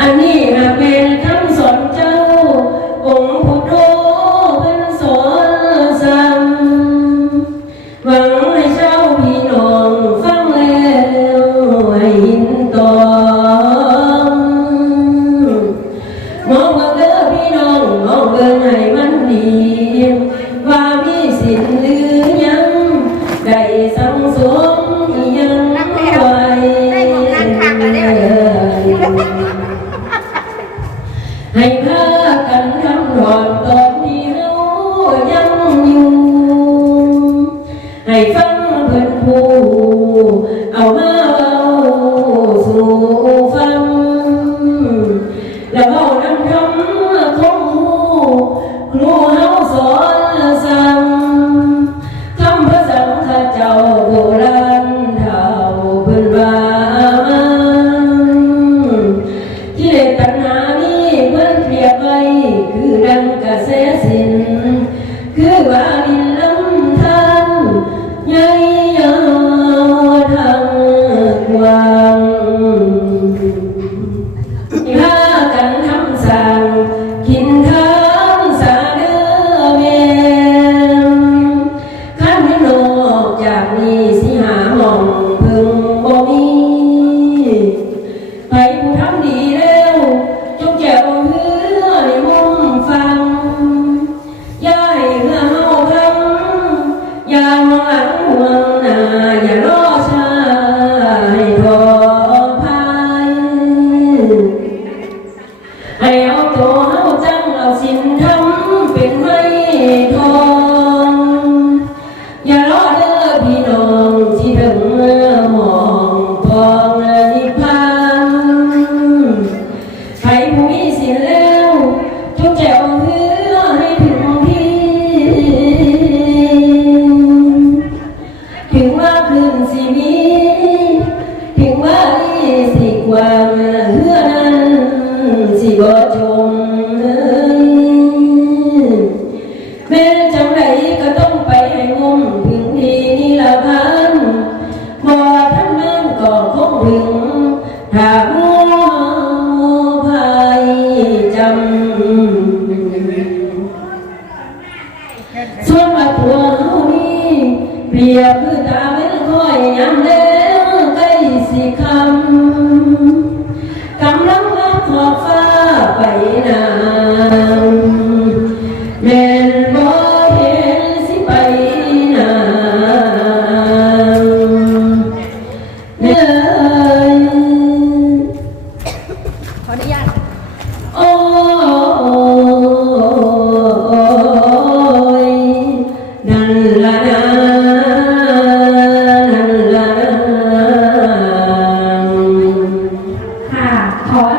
อันนี้หากเป็นคำสอนเจ้า ให้พากันทำหอนตอนที่เรายังอยู่ ให้ฟังเพื่อนผู้เอามาเอาสู่ฟัง แล้วเอานำคำคงหูครูเฮาสอนสั่งคำพระสังฆเจ้าโบราณเท่าเพิ่นว่ามา ที่เลตัณหานี้เพื่อนเป รียบไว้คือดังกระแสสิน คือว่าดินลำทานใหญ่ยาวทางกว้าง แม้จังใดก็ต้องไปให้งมถึงทีนี่ละพันบ่ท่านนั้นก็คงถึงถ้าหัวภัยจำส่วนว่าตัวเฮานี่เปรียบคือตาเป็นคอยยามแล้วใกล้สิคำกำลังลับขอบฟ้าไปนาน